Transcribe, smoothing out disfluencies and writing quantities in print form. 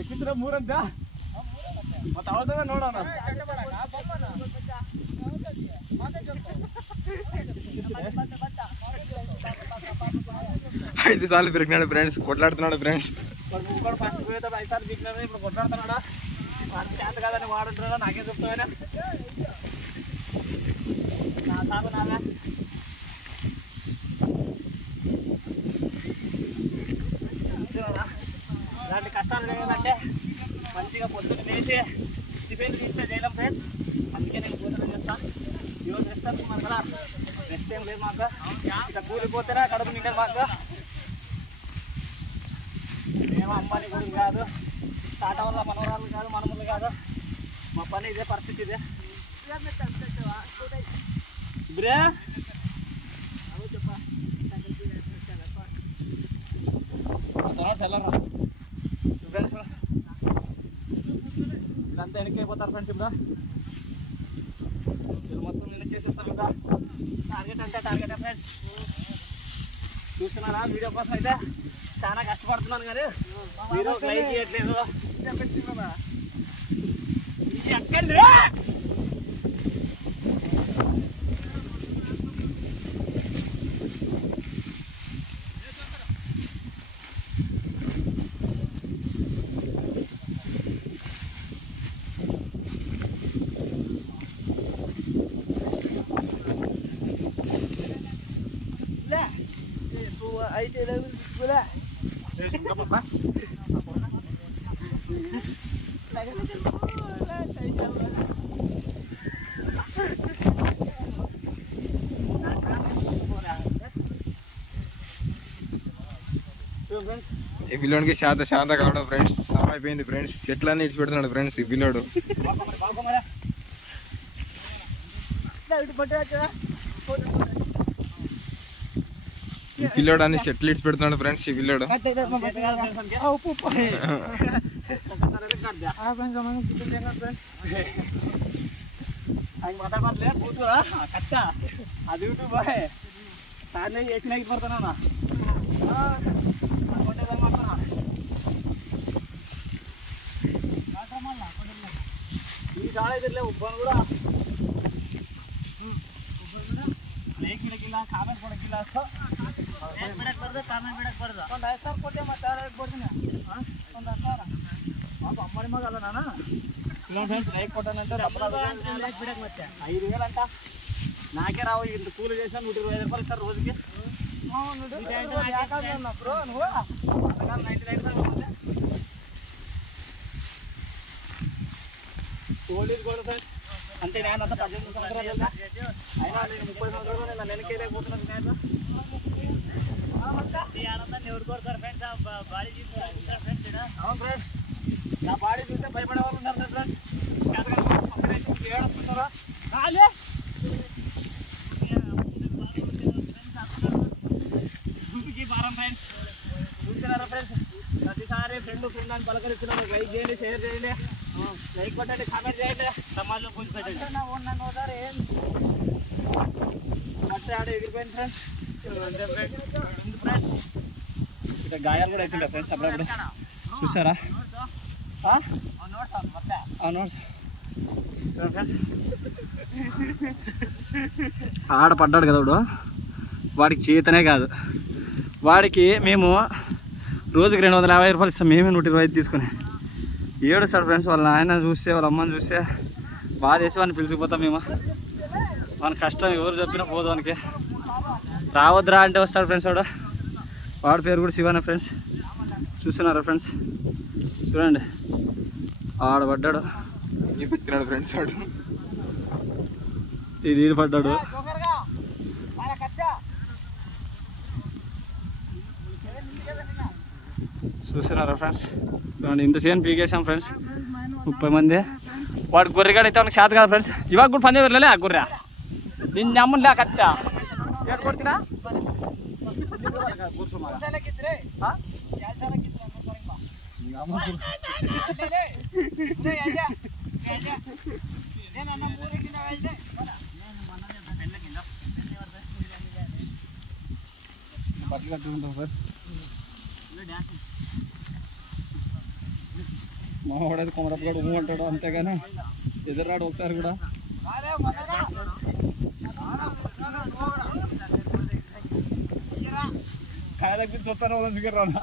ಎಕ್ಕಿದ್ರೆ ಮೂರಂತ ಮತ್ತೆ ಅವತ್ತದ ನೋಡೋಣ. ఐదు సార్లు పెరిగినాడు ఫ్రెండ్స్, కొట్లాడుతున్నాడు ఫ్రెండ్స్. ఫస్ట్ పోయేదా 5 సార్లు దిగినాడు, ఇప్పుడు కొట్లాడుతున్నాడా. వాడు చేత కాదని వాడుంటున్నాడా, నాకేం చెప్తావైనా నా సాగు నాగా. ఇలాంటి కష్టాలు లేదంటే మంచిగా పొద్దున్న వేసి టిఫిన్ తీస్తే చేయలేం ఫ్రెండ్స్. అందుకే నేను భోజనం చేస్తాను. ఈరోజు రెస్ట్ అనుకున్నాను కదా, రెస్ట్ ఏం లేదు మాకు. ఇక కూలిపోతేనే కడుపు నిండదు మాకు. మేము అమ్మాయి కూడా కాదు, తాట వల్ల మనవరాలు కాదు, మనములు కాదు. మా పని ఇదే, పరిస్థితి ఇదే. ఇప్పుడే చల్లరా ఫ్రెండ్స్, ఇదంతా వెనక్కిపోతారు ఫ్రెండ్స్. ఇప్పుడు మొత్తం నిన్న చేసేస్తారు కదా. టార్గెట్ అంటే టార్గెట్ ఫ్రెండ్స్. చూస్తున్నారా, వీడియో కోసం అయితే చాలా కష్టపడుతున్నాను కానీ మీరు లైక్ చేయట్లేదు. ఎక్కండి ఈ పిల్లోడికి శాంత కావడం ఫ్రెండ్స్, చాలా అయిపోయింది ఫ్రెండ్స్. చెట్లన్నీ ఇచ్చి పెడుతున్నాడు ఫ్రెండ్స్ ఈ పిల్లోడు. ఈ పిల్లోడు అన్ని చెట్లు ఇచ్చి పెడుతున్నాడు ఫ్రెండ్స్ ఈ పిల్లోడు. అది యూట్యూబ్ సార్లే చేసిన పడుతున్నా ಈ ಗಾಳಿ ಇದಿರಲೇ ಒಬ್ಬನು ಕೂಡ ಲೈಕ್ ಬಿಡಕ್ಕಿಲ್ಲ, ಕಾಮೆಂಟ್ ಕೊಡಕ್ಕಿಲ್ಲ. ಲೈಕ್ ಬಿಡಕ್ ಬರ್ದು, ಕಾಮೆಂಟ್ ಬಿಡಕ್ ಬರ್ದು. ಒಂದು 5 ಸಾವಿರ ಕೊಟ್ಟೆ ಮತ್ತೆ ಲೈಕ್ ಕೊಡ್ತೀನಿ. ಒಂದು 10 ಸಾವಿರ ಪಾಪ ಅಮ್ಮನ ಮಗ ಅಲ್ಲ ನಾನು. ಫ್ರೆಂಡ್ಸ್ ಲೈಕ್ ಕೊಟ್ಟಾನಂತ ಲೈಕ್ ಬಿಡಕ್ ಮತ್ತೆ 5,000 అంట. నాకే రావు ఇంత కూలి చేసాను. 120 రూపాయలు ఇస్తారు రోజుకి. బ్రో నువ్వు 99 ఓల్డ్ గోల్డ్ ఫ్రెండ్స్. అంటే నేను అంత 18 సంవత్సరాలు అయినా నేను 30 సంవత్సరాలు నేను వెనకేలేకపోతున్నాను. ఎవరు కొడతారు ఫ్రెండ్స్? బాడీ చూస్తారు ఫ్రెండ్స్. అవును ఫ్రెండ్స్, నా బాడీ చూస్తే భయపడే వాళ్ళు ఉన్నారు ఫ్రెండ్స్. ఏడుస్తున్నారా కాలే గుడికి భారం ఫ్రెండ్స్. చూస్తున్నారా ఫ్రెండ్స్, ప్రతిసారి ఫ్రెండ్ అని పలకరిస్తున్నాను. లైక్ చేయండి, షేర్ చేయండి, లైక్ కొట్టండి, కామెంట్ చేయండి, సమాజంలో పూజ పెట్టండి. బట్టే ఆడ ఎగిరిపోయింది ఫ్రెండ్స్. ఇక గాయాలు కూడా అవుతుంటాయి ఫ్రెండ్స్ అప్పుడప్పుడు. చూసారా ఫ్రెండ్స్, ఆడ పడ్డాడు కదా వాడికి చేతనే కాదు. వాడికి మేము రోజుకి 250 రూపాయలు ఇస్తాం. మేమే 125 తీసుకుని ఏడుస్తాడు ఫ్రెండ్స్. వాళ్ళ ఆయన చూస్తే, వాళ్ళ అమ్మని చూస్తే బాధ వేసి వాడిని పిలిచిపోతాం మేము. మన కష్టం ఎవరు చెప్పినా పోదు. వానికి రావద్దురా అంటే వస్తాడు ఫ్రెండ్స్. వాడి పేరు కూడా శివనే ఫ్రెండ్స్. చూస్తున్నారా ఫ్రెండ్స్, చూడండి ఆడపడ్డాడు. పెట్టినాడు ఫ్రెండ్స్ వాడు. ఇది నీళ్ళు పడ్డాడు. చూస్తున్నారా ఫ్రెండ్స్, చూడండి ఇంత సేన్ పీకేసాం ఫ్రెండ్స్. 30 మంది. వాడు గొర్రెగాడు అయితే మనకు చేత కాదు ఫ్రెండ్స్. ఇవాళ కూడా పని వెళ్ళలే ఆ గొర్రె. నిన్న అమ్మలే కత్త కొడుతున్నా బట్టలు కట్టుకుంటాం సార్. మా వాడైతే కొమరప్పగాడు ఊ అంటాడు అంతేగాని ఎదురాడు ఒకసారి కూడా. కాయ దగ్గర చూస్తాను దగ్గర రానా